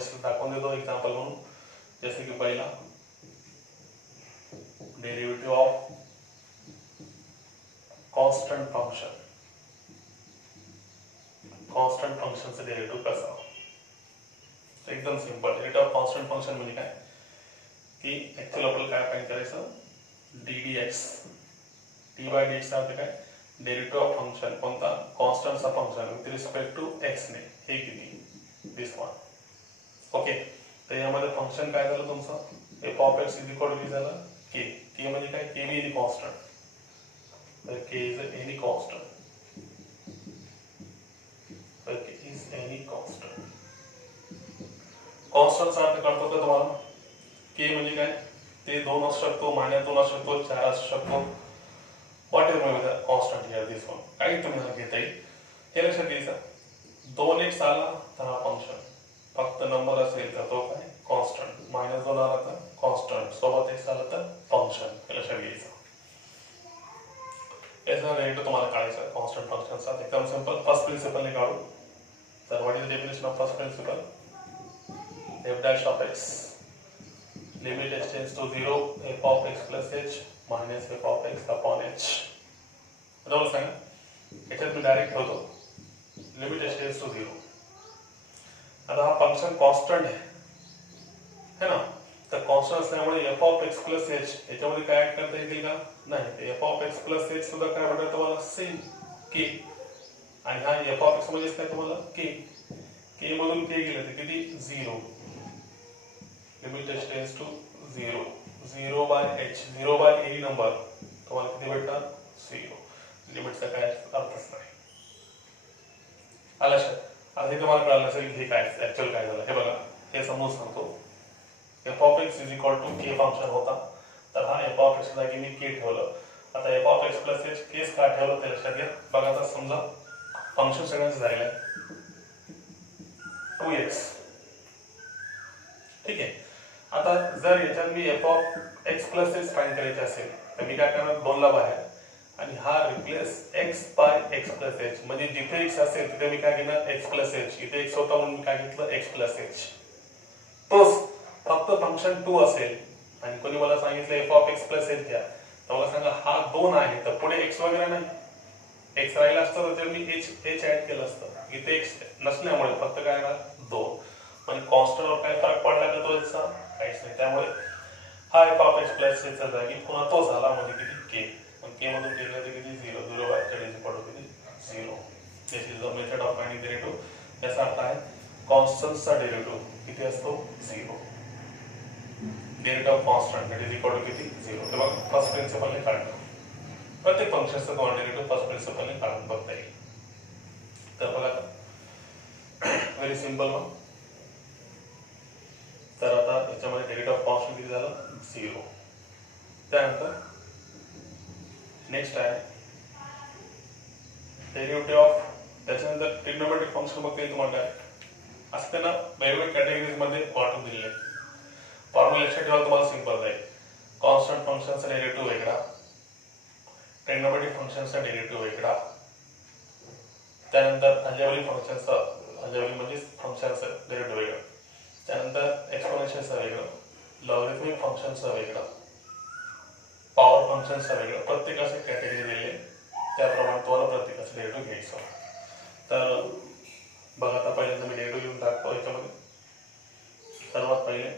Just दाखवून देतो example म्हणून. जसे की पहिला derivative of constant function. Constant फंक्शनचं डेरिव्हेटिव्ह कसं? एकदम simple. Derivative of constant function म्हणजे काय की ऍक्च्युअली आपल्याला काय फाइंड करायचं, ddx डी बाय dx अर्थ काय, डेरिव्हेटिव्ह ऑफ फंक्शन कोणता, कॉन्स्टंटचा function with respect to x ने. हे किती, दिस वन. ओके, तर यामध्ये फंक्शन काय झालं तुमचं, f of x is equal to झालं k. k म्हणजे काय, k बी एनी कॉन्स्टंट. तर k इज एनी कॉन्स्टंट. तर k इज एनी कॉन्स्टंट. कॉन्स्टंटचा अर्थ कळतो का तुम्हाला? k म्हणजे काय, ते 2 असू शकतो, -2 असू शकतो, 4 असू शकतो, what ever may be the constant here this one. काही तुम्ही घेता येईल. हे लक्षात घ्यायचं, 2x आला तर हा फंक्शन, फक्त नंबर असेल तर तो काय, कॉन्स्टंट. -2 आला तर कॉन्स्टंट, सोबत x आला तर फंक्शन. हे लक्षात घ्यायचं. याचा रिलेटेड तुम्हाला काढायचं कॉन्स्टंट फंक्शनचा. एकदम सिंपल, फर्स्ट प्रिन्सिपलने काढू. तर what is the definition of first principle? f dash of x limit h tends to 0 f of x plus h minus f of x upon h. बरोबर सांगा. याच्यात मी डायरेक्ट होतो लिमिट h tends to 0. आता हा function constant है ना, तर constant असल्यामुळे f of x plus h याच्यामध्ये काय ऍड करता येईल का? नाही. f of x plus h सुद्धा काय भेटतं तुम्हाला, सेम k. आणि हा f of x म्हणजे काय तुम्हाला, k. k मधून k गेलं तर किती, 0. Limit h tends to 0. 0 by h, 0 by any number तुम्हाला किती भेटणार, 0. लिमिटचा काय अर्थच नाही. आलं लक्षात? आता हे तुम्हाला कळलं असेल हे काय ऍक्च्युअल काय झालं. हे बघा, हे समजून सांगतो. f of x is equal to k function होता, तर हा f of x जागी मी k ठेवलं. आता f of x plus h केस का ठेवलं ते लक्षात घ्या. बघा आता समजा फंक्शन सगळ्यांचं झालेलं आहे 2x. ठीक आहे. आता जर याच्यात मी f of x plus h find करायचे असेल तर मी काय करणार, 2 ला बाहेर आणि हा replace x by x plus h. म्हणजे जिथे x असेल तिथे मी काय घेणार, x प्लस h. इथे x होता म्हणून मी काय घेतलं, x प्लस h. तोच फक्त फंक्शन 2 असेल आणि कोणी मला सांगितलं f of x plus h घ्या, तर मला सांगा हा 2 आहे तर पुढे x वगैरे नाही. x राहिला असतं तर मी h ऍड केलं असतं. इथे x नसल्यामुळे फक्त काय येणार, 2. म्हणजे कॉन्स्टंटवर काय फरक पडला का तो याचा, काहीच नाही. त्यामुळे हा f of x plus h चा जागी पुन्हा तो झाला म्हणजे किती, k. मग k मधून गेलं तर किती, 0. 0 by z is equal to किती, 0. This is the method of finding derivative. याचा अर्थ आहे कॉन्स्टंटचा डेरिव्हेटिव्ह किती असतो, 0. Derivative of constant that is equal to किती, 0. तर बघा फर्स्ट प्रिन्सिपलने काढलं. प्रत्येक फंक्शनचं तुम्हाला डेरिव्हेटिव्ह फर्स्ट प्रिन्सिपलने काढून बघता येईल. तर बघा व्हेरी सिंपल मग. तर आता याच्यामध्ये डेरिव्हेटिव्ह ऑफ कॉन्स्टंट किती झालं, 0. त्यानंतर नेक्स्ट आहे डेरिव्हेटिव्ह ऑफ, त्याच्यानंतर ट्रिग्नोमेट्रिक फंक्शन बघता येईल तुम्हाला. असं त्यांना वेगवेगळ्या कॅटेगरीज मध्ये वाटून दिलेले आहे. फॉर्म्युला लक्षात ठेवा, तुम्हाला सिंपल जाईल. कॉन्स्टंट फंक्शनचा डेरिव्हेटिव्ह वेगळा, ट्रिग्नोमेट्रिक फंक्शनचा डेरिव्हेटिव्ह वेगळा, त्यानंतर अलजेब्रिक फंक्शनचा, अलजेब्रिक म्हणजे फंक्शनचा डेरिव्हेटिव्ह वेगळा, त्यानंतर एक्सपोनेन्शियलचा वेगळं, लॉगरिथमिक फंक्शनचा वेगळं, पॉवर फंक्शनचा वेगळं. प्रत्येकाचे कॅटेगरी दिलेले, त्याप्रमाणे तुम्हाला प्रत्येकाचं डेरिव्हेटिव्ह घ्यायचं. तर बघा आता पहिल्यांदा मी डेरिव्हेटिव्ह लिहून टाकतो. याच्यामध्ये सर्वात पहिले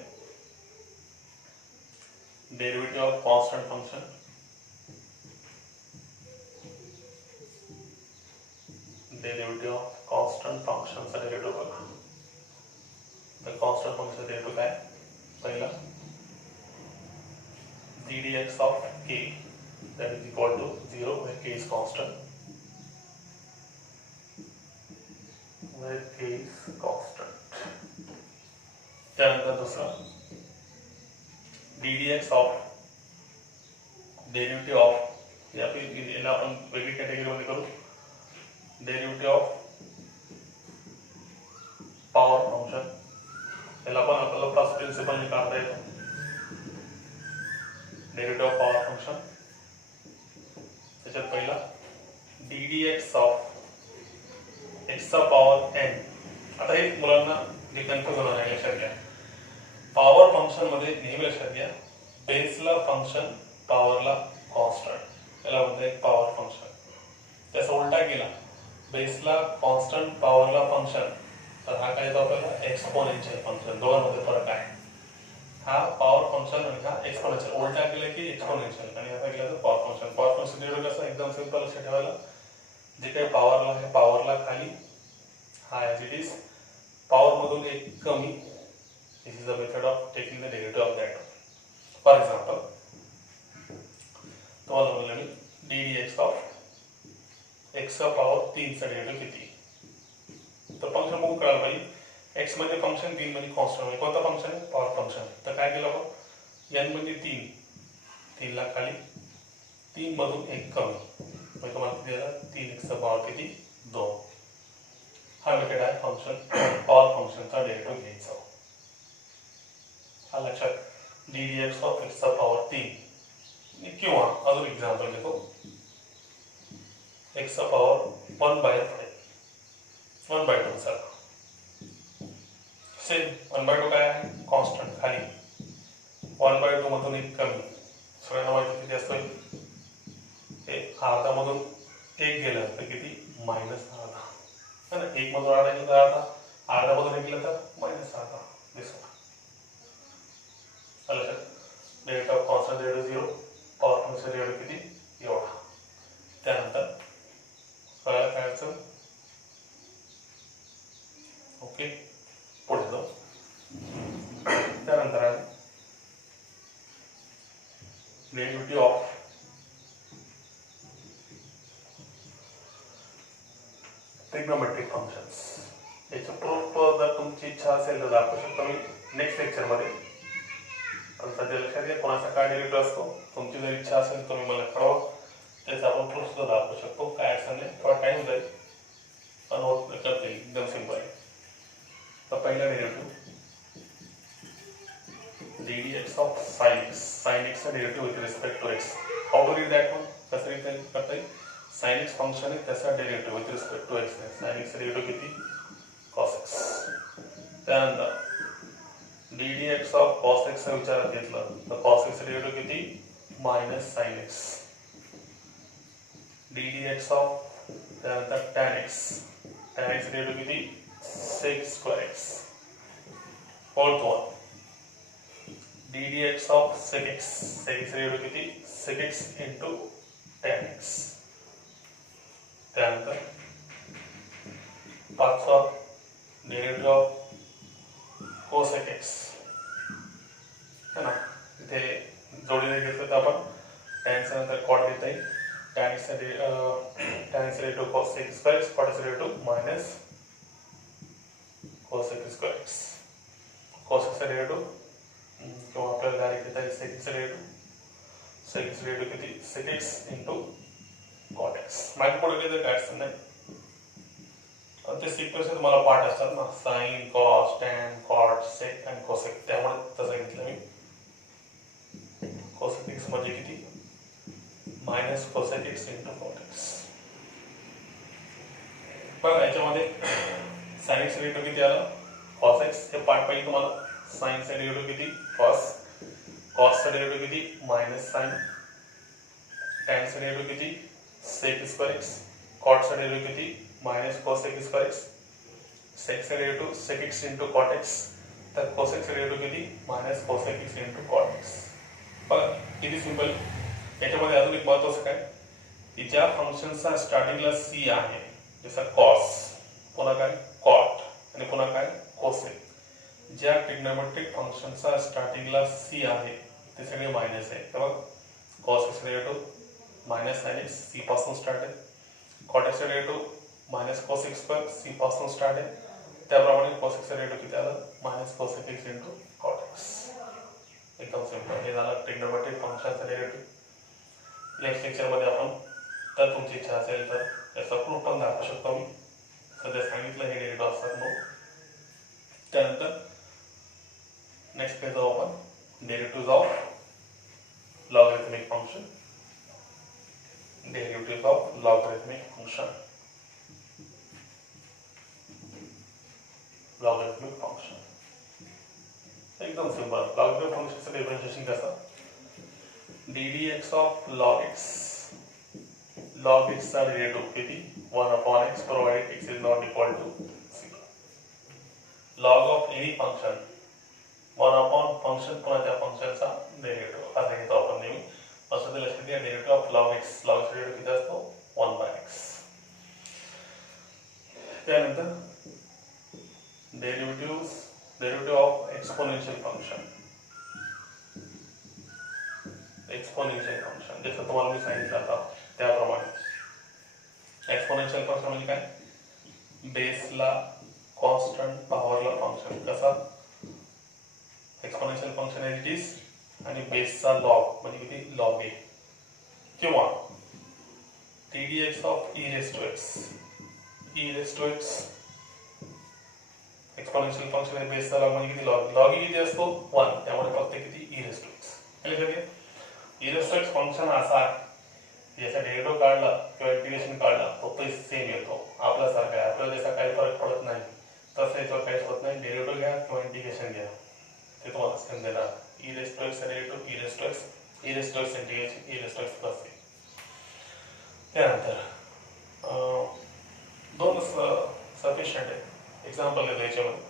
derivative of constant function. Derivative of constant फंक्शनचा डेरिव्हेटिव्ह बघा. तर कॉन्स्टंट फंक्शन डेरिव्हेटिव्ह काय, पहिला ddx of k that is equal to 0 where k is constant, where k is constant. त्यानंतर दुसरा ddx of डेरिव्हेटिव्ह ऑफ, याला आपण वेगळी कॅटेगरी मध्ये करू, डेरिव्हेटिव्ह ऑफ पॉवर फंक्शन. याला पण आपल्याला फर्स्ट प्रिन्सिपलने काढता येतो. डेरिव्हेटिव्ह ऑफ पॉवर फंक्शन त्याच्यात पहिला ddx ऑफ x चा पॉवर n. आता हे मुलांना जे कन्फ्युज होणार आहे लक्षात घ्या. पॉवर फंक्शन मध्ये नेहमी लक्षात घ्या बेसला फंक्शन पॉवरला कॉन्स्टंट याला म्हणतात एक पॉवर फंक्शन. त्याचा उलटा केला बेसला कॉन्स्टंट पॉवरला फंक्शन तर हा काय येतो आपल्याला एक्सपोनेन्शियल फंक्शन. दोघांमध्ये फरक आहे. हा पॉवर फंक्शन आणि हा एक्सपोनेन्शियल. उलटा केलं की एक्सपोनेन्शियल आणि आता केलं तर power function. Power function denote कसं एकदम सिंपल लक्षात ठेवायला जे काही पॉवरला आहे पॉवरला खाली हा ॲज इट इज पॉवर मधून एक कमी. This is the method of taking the derivative of that. For example तुम्हाला म्हणलं मी डी डी एक्स ऑफ एक्सचा पॉवर 3 चा डेरिव्हेटिव्ह किती. तर फंक्शन बघून कळायला पाहिजे एक्स म्हणजे फंक्शन 3 म्हणजे कॉन्स्टंट म्हणजे कोणतं फंक्शन आहे पॉवर फंक्शन. तर काय केलं आपण एन म्हणजे 3 ला खाली 3 मधून एक कमी म्हणजे तुम्हाला किती दिला 3 एक्सचा पॉवर किती 2. हा मेथड आहे फंक्शन पॉवर फंक्शनचा डेरिव्हेटिव्ह घ्यायचा. हा लक्षात डी डी एक्स ऑफ एक्सचा पॉवर 3 किंवा अजून एक्झाम्पल घेतो एक्सचा पॉवर 1/5 1/2 चा सेम 1/2 काय आहे कॉन्स्टंट खाली 1/2 मधून एक कमी. सगळ्यांना माहिती किती असतं हे अर्धा मधून एक गेलं तर किती -अर्धा है ना. एक मधून अर्धा गेलं तर अर्धा अर्धा मधून एक गेलं तर -अर्धा. दिसतो derivative of constant derivative 0 power function derivative किती एवढा. त्यानंतर कळायला काय अडचण ओके पुढे जाऊ. त्यानंतर आहे डेरिव्हेटिव्ह ऑफ ट्रिग्नोमेट्रिक फंक्शन्स. याचं प्रूफ जर तुमची इच्छा असेल तर दाखवू शकतो मी नेक्स्ट लेक्चरमध्ये. पण सध्या लक्षात घ्या कोणाचा काय डेरिव्हेटिव्ह असतो तुमची जर इच्छा असेल तुम्ही मला कळवा त्याचा आपण प्रूफ सुद्धा दाखवू शकतो. काय अडचण नाही थोडा टाइम जाईल पण होत करता येईल एकदम सिंपल आहे. तर पहिला derivative D D X of sine एक्सचा derivative with respect to X. How to read that one कसं रीड करता येईल साइन एक्स फंक्शन आहे त्याचा derivative with respect to X. Sine एक्सचा डेरिव्हेटिव्ह किती कॉस एक्स. त्यानंतर D D X of cos एक्सचा विचारात घेतलं तर कॉस एक्सचा डेरिव्हेटिव्ह किती minus sine X. D D X of त्यानंतर टॅन एक्स डेरिव्हेटिव्ह किती sec square x. Fourth one D D X of sec X derivative किती sec X into tan X. त्यानंतर पाचवा डेरिव्हेटिव्ह ऑफ कोसेक एक्स है ना. इथे जोडीने घेतलं तर आपण टॅनच्या नंतर कॉट घेता येईल. टॅनचा डेरिव्हेटिव्ह कोसेक स्क्वेअर एक्स कॉटचा derivative minus cosec square X. कोसेकचा डेरिव्हेटिव्ह किंवा आपल्याला डायरेक्ट घेता येईल सेकचा डेरिव्हेटिव्ह किती sec X into cot X. माहिती पुढे गेलं काय अडचण नाही. ते सिक्वेन्स तुम्हाला पाठ असतात ना sine cos tan cot sec आणि कोसेक त्यामुळे तसं घेतलं मी. कोसेक एक्स म्हणजे किती minus cosec x into cot x. बघा याच्यामध्ये साइन एक्स डेरिव्हेटिव्ह किती आला कॉस एक्स हे पाठ पाहिजे तुम्हाला. साइनचा डेरिव्हेटिव्ह किती कॉस कॉसचा डेरिव्हेटिव्ह किती मायनस साइन टॅनचा डेरिव्हेटिव्ह किती सेक स्क्वेअर एक्स कॉटचा डेरिव्हेटिव्ह किती मायनस कोसेक स्क्वेअर एक्स. सेकचा derivative sec X into cot X तर कोसेकचा डेरिव्हेटिव्ह किती minus cosec x into cot x. बघा किती सिंपल. याच्यामध्ये अजून एक महत्वाचं काय की ज्या फंक्शनचा स्टार्टिंगला सी आहे जसं कॉस पुन्हा काय कॉट आणि पुन्हा काय कोसेक. ज्या ट्रिग्नोमेट्रिक फंक्शनचा स्टार्टिंगला सी आहे ते सगळे मायनस आहे. तर बघ कॉस एक्सचा derivative minus sine x C पासून स्टार्ट आहे. कॉट एक्सचा derivative minus cosec square C पासून स्टार्ट आहे. त्याप्रमाणे कोसेकचा डेरिव्हेटिव्ह किती आलं minus cosec x into cot x. एकदम सिंपल. हे झालं ट्रिग्नोमेट्रिक फंक्शनचा डेरिव्हेटिव्ह. नेक्स्ट लेक्चरमध्ये आपण तर तुमची इच्छा असेल तर याचा प्रूफ पण दाखवू शकतो मी. सध्या सांगितलं हे डेरिव्हेटिव्ह असतात म्हणून. त्यानंतर नेक्स्ट पेज आपण derivative of logarithmic function. Derivative of logarithmic function. Logarithmic function एकदम सिंपल. लॉगरिथम फंक्शनचं डिफरन्शिएशन कसं? ddx of log x. log x चा डेरिव्हेटिव्ह किती? 1/x provided x is not equal to 0. log of any function 1 function पुन्हा त्या फंक्शनचा derivative असा घेतो आपण नेहमी. असं ते लक्षात घ्या. Derivative of log x. log चा डेरिव्हेटिव्ह किती असतो? 1/x. त्यानंतर derivative of exponential function. Exponential function जसं तुम्हाला मी सांगितलं आता त्याप्रमाणे. एक्सपोनेन्शियल फंक्शन म्हणजे काय? बेसला कॉन्स्टंट पॉवरला फंक्शन. कसा? एक्सपोनेन्शियल फंक्शन इट इज आणि बेसचा लॉग म्हणजे किती? लॉग ए. किंवा ddx of e raised to x. e raised to x exponential function आहे बेसचा लॉग म्हणजे किती? लॉग e किती असतो? 1. त्यामुळे फक्त किती? e raised to x. e raised to x function असा आहे ज्याचा डेरिव्हेटिव्ह काढला किंवा इंटिग्रेशन काढला तो सेम येतो. आपल्यासारखा आहे. आपल्याला त्याचा काही फरक पडत नाही. तसं याच्यावर काहीच होत नाही. डेरिव्हेटिव्ह घ्या किंवा इंटिग्रेशन घ्या ते तुम्हाला सेम देणार. e raised to x derivative e raised to x, e raised to x integration e raised to x plus. त्यानंतर दोन सफिशियंट आहे. एक्झाम्पल घेतो याच्यामध्ये.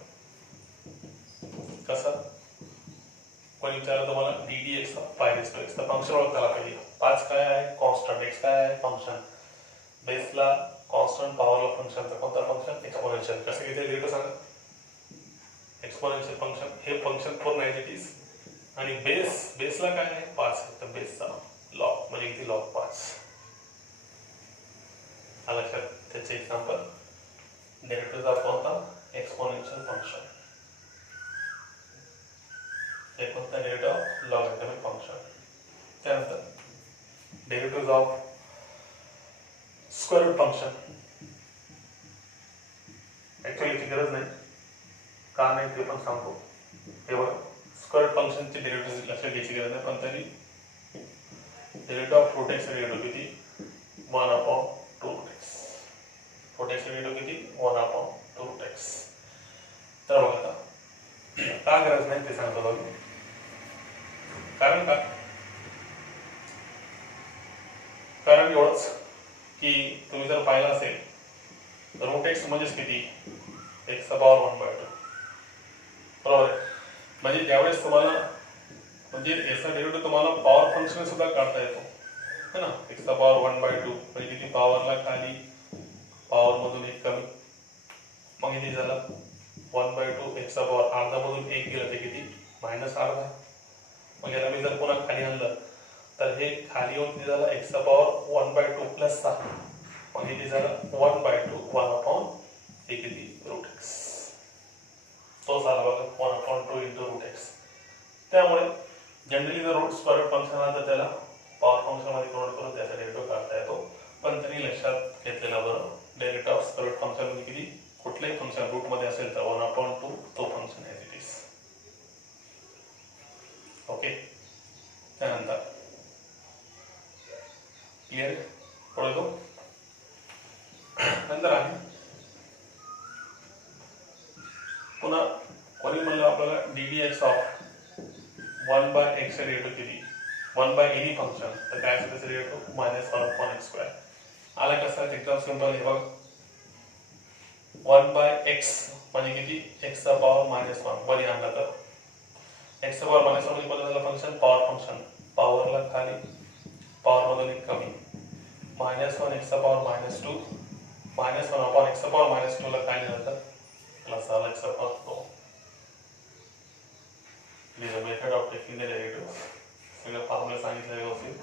कसं? कोणी विचारलं तुम्हाला ddx of pi raised to x तर फंक्शन ओळखायला पाहिजे. 5 काय आहे? कॉन्स्टंट. x काय आहे? फंक्शन. बेसला कॉन्स्टंट पॉवरला फंक्शन. तर कोणता फंक्शन? एक्सपोनेन्शियल. कसं घेते डेरिव्हेटिव्ह सांगा? एक्सपोनेन्शियल फंक्शन हे फंक्शन पूर्ण ॲज आणि बेसला काय आहे? 5. तर बेसचा लॉग म्हणजे किती? लॉग 5. लक्षात. त्याचे एक्झाम्पल डेरिव्हेटिव्ह कोणता? Exponential function. एक कोणता? Derivative of logarithmic function. त्यानंतर derivative of square root function. Actually ची गरज नाही. का नाही ते पण सांगतो. हे बघा स्क्वेअर रूट फंक्शनचे डेरिव्हेटिव्ह लक्षात घ्यायची गरज नाही पण तरी derivative of root x derivative किती? 1/2 root x. Root x derivative किती? 1/2 रूट एक्स. तर बघा आता का गरज नाही ते सांगतो बघा. कारण का? कारण एवढंच की तुम्ही जर पाहिलं असेल रूट एक्स म्हणजेच किती? x चा पॉवर 1/2. बरोबर. म्हणजे ज्यावेळेस तुम्हाला म्हणजे याचा डेरिव्हेटिव्ह तुम्हाला पॉवर फंक्शन सुद्धा काढता येतो है ना. x चा पॉवर 1/2 म्हणजे किती? पॉवरला खाली पॉवर मधून एक कमी. मग किती झालं? 1/2 x चा पॉवर अर्धा मधून एक गेलं ते किती? -अर्धा. मग याला मी जर पुन्हा खाली आणलं तर हे खाली येऊन किती झालं? x चा पॉवर 1/2 प्लस 6. मग किती झालं? 1/2 1/, हे किती? Root x. तो झाला बघा 1/2 इंटू रूट एक्स. त्यामुळे जनरली जर रूट स्क्वेअर रूट फंक्शन आलं तर त्याला पॉवर फंक्शन मध्ये कन्वर्ट करून त्याचा डेरिव्हेटिव्ह काढता येतो. पण तरी लक्षात घेतलेलं बरं. Derivative of square root function म्हणजे किती? कुठलेही फंक्शन रूट मध्ये असेल तर 1/2 तो function as it is. Okay. त्यानंतर क्लिअर? पुढे तो नंतर आहे पुन्हा कोणी म्हणलं आपल्याला ddx ऑफ 1/x डेरिव्हेटिव्ह किती? 1 एनी फंक्शन तर काय असतं त्याचं डेरिव्हेटिव्ह? -1/x². आला कसा? एकदम सिंपल. हे बघ 1/x म्हणजे किती? x चा पॉवर -1 वरी आणला तर x चा पॉवर -1 म्हणजे कोणतं झालं फंक्शन? Power function. पॉवरला खाली पॉवर मधून एक कमी. -1 x चा पॉवर -2 -1 x चा पॉवर -2 ला काय लिहिलं तर प्लस आला x चा power 2. Method of taking the derivative सगळं फॉर्म्युला सांगितलं व्यवस्थित.